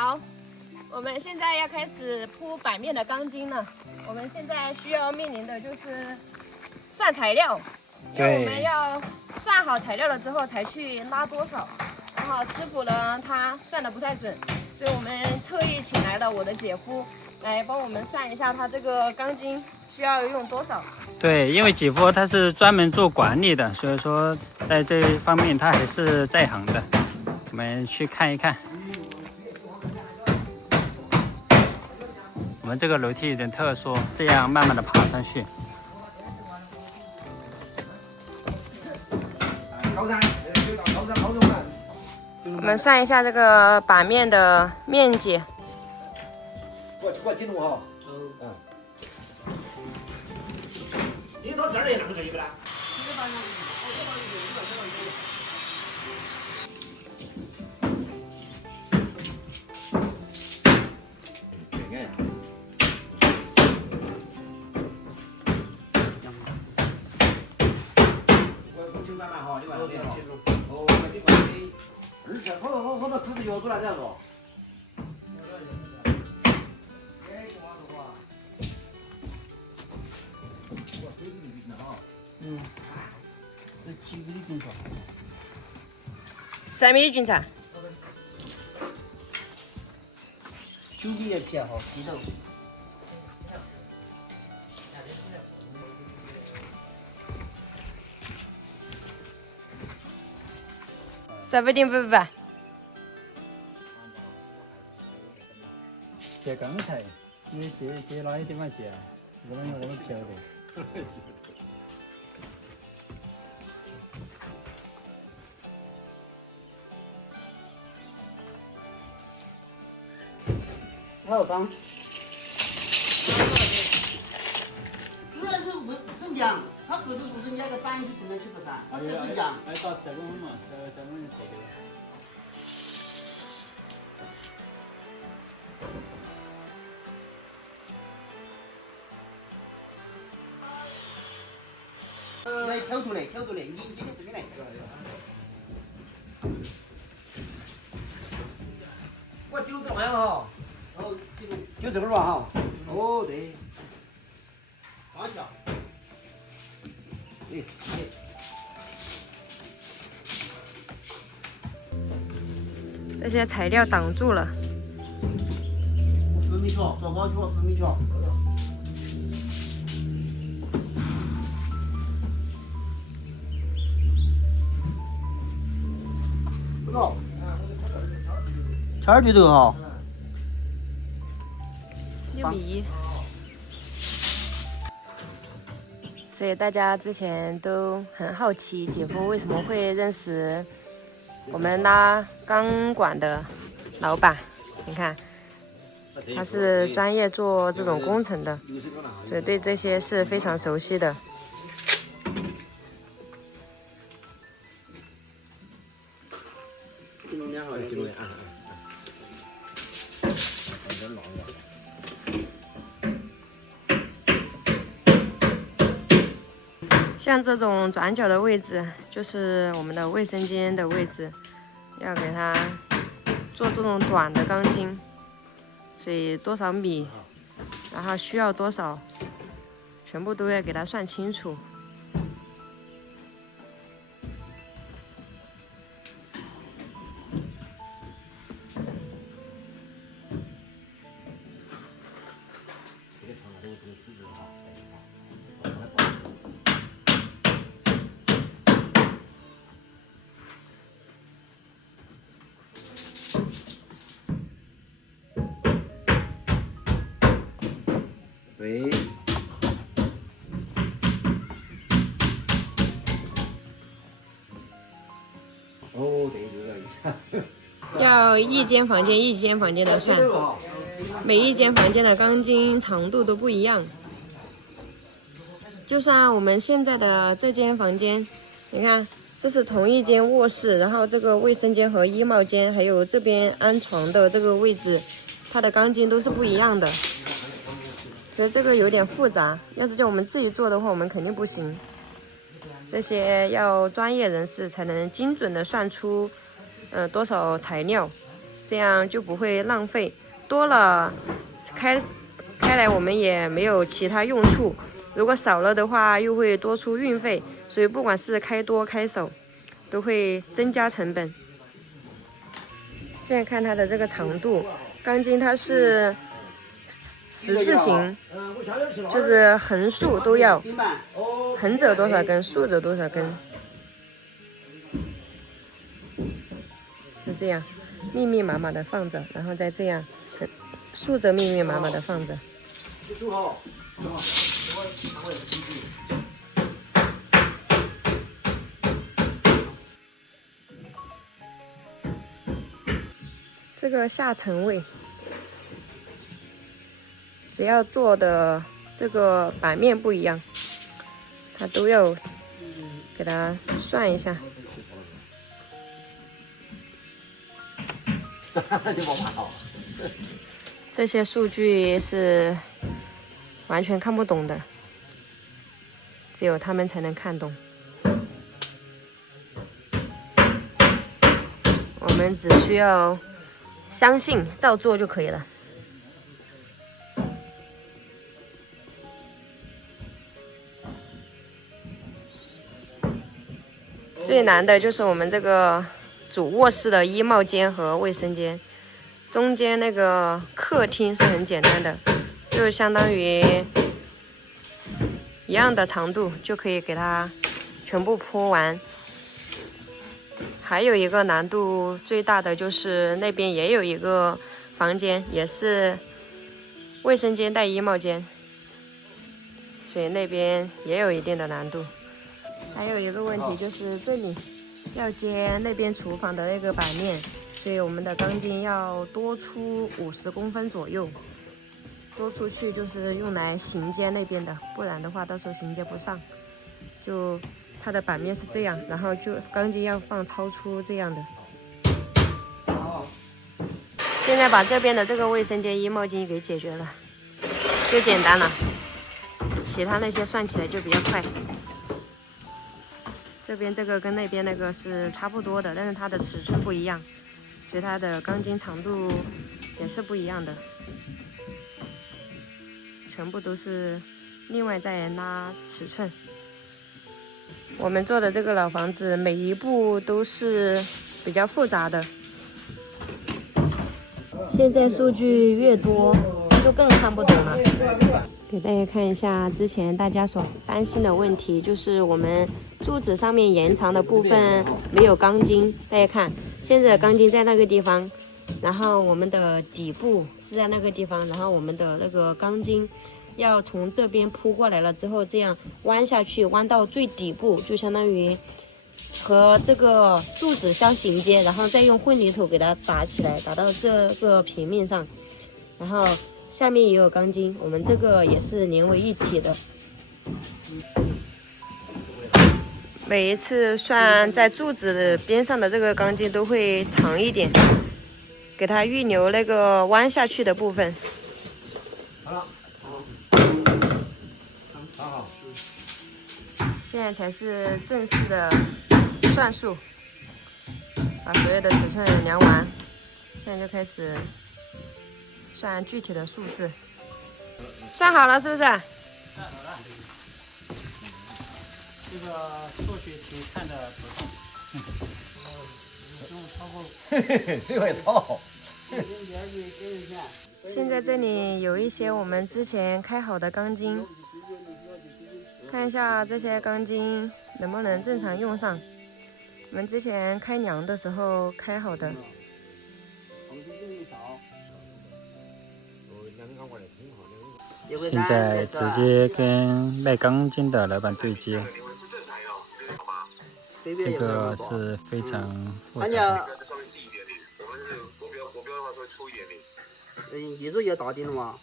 好，我们现在要开始铺板面的钢筋了。我们现在需要面临的就是算材料，因为我们要算好材料了之后才去拉多少。然后师傅呢，他算的不太准，所以我们特意请来了我的姐夫来帮我们算一下他这个钢筋需要用多少。对，因为姐夫他是专门做管理的，所以说在这一方面他还是在行的。我们去看一看。我们这个楼梯有点特殊，这样慢慢的爬上去。我们算一下这个板面的面积。过记录哈。你到这儿也啷个这一个啦？好多裤子腰子了这样子。这几米的军草3米的军草。9米也偏好低头。15.88。接钢材，你接哪些地方接？我们接的。好钢。主要是升降，它合作不是你那个板就升上去不噻，它只升降。还到3公分嘛，3公分左右。来挑出来，你的这边来。我记录这玩意哈。哦，就这个吧哈。哦对。刚巧。这些材料挡住了。我4米角，做包角4米角。哟，2米头哈。6米1。所以大家之前都很好奇，姐夫为什么会认识我们拉钢管的老板？你看，他是专业做这种工程的，所以对这些是非常熟悉的。像这种转角的位置，就是我们的卫生间的位置，要给它做这种短的钢筋，所以多少米，然后需要多少，全部都要给它算清楚。对。哦，对，就这意思。要一间房间的算，每一间房间的钢筋长度都不一样。就算我们现在的这间房间，你看，这是同一间卧室，然后这个卫生间和衣帽间，还有这边安床的这个位置，它的钢筋都是不一样的。所以这个有点复杂，要是叫我们自己做的话，我们肯定不行。这些要专业人士才能精准的算出，多少材料，这样就不会浪费。多了开来我们也没有其他用处，如果少了的话又会多出运费，所以不管是开多开少，都会增加成本。现在看它的这个长度，钢筋它是十字形，就是横竖都要，横着多少根，竖着多少根，是这样密密麻麻的放着，然后再这样竖着密密麻麻的放着。这个下沉位，只要做的这个板面不一样，它都要给它算一下。这些数据是完全看不懂的，只有他们才能看懂。我们只需要相信照做就可以了。最难的就是我们这个主卧室的衣帽间和卫生间，中间那个客厅是很简单的，就相当于一样的长度就可以给它全部铺完。还有一个难度最大的就是那边也有一个房间，也是卫生间带衣帽间，所以那边也有一定的难度。还有一个问题就是这里要接那边厨房的那个板面，所以我们的钢筋要多出50公分左右，多出去就是用来行接那边的，不然的话到时候行接不上。就它的板面是这样，然后就钢筋要放超出这样的。现在把这边的这个卫生间衣帽间给解决了，就简单了，其他那些算起来就比较快。这边这个跟那边那个是差不多的，但是它的尺寸不一样，所以它的钢筋长度也是不一样的，全部都是另外再拉尺寸。我们做的这个老房子每一步都是比较复杂的，现在数据越多就更看不懂了。给大家看一下之前大家所担心的问题，就是我们柱子上面延长的部分没有钢筋。大家看，现在的钢筋在那个地方，然后我们的底部是在那个地方，然后我们的那个钢筋要从这边铺过来了之后，这样弯下去，弯到最底部，就相当于和这个柱子相衔接，然后再用混凝土给它打起来，打到这个平面上，然后下面也有钢筋，我们这个也是连为一体的。每一次算在柱子边上的这个钢筋都会长一点，给它预留那个弯下去的部分。好了，好。现在才是正式的算数，把所有的尺寸量完，现在就开始算具体的数字。算好了是不是？算好了。这个数学题看的不错。这会操。现在这里有一些我们之前开好的钢筋，看一下这些钢筋能不能正常用上。我们之前开梁的时候开好的。现在直接跟卖钢筋的老板对接，这个是非常复杂的。也是要打钉了吗？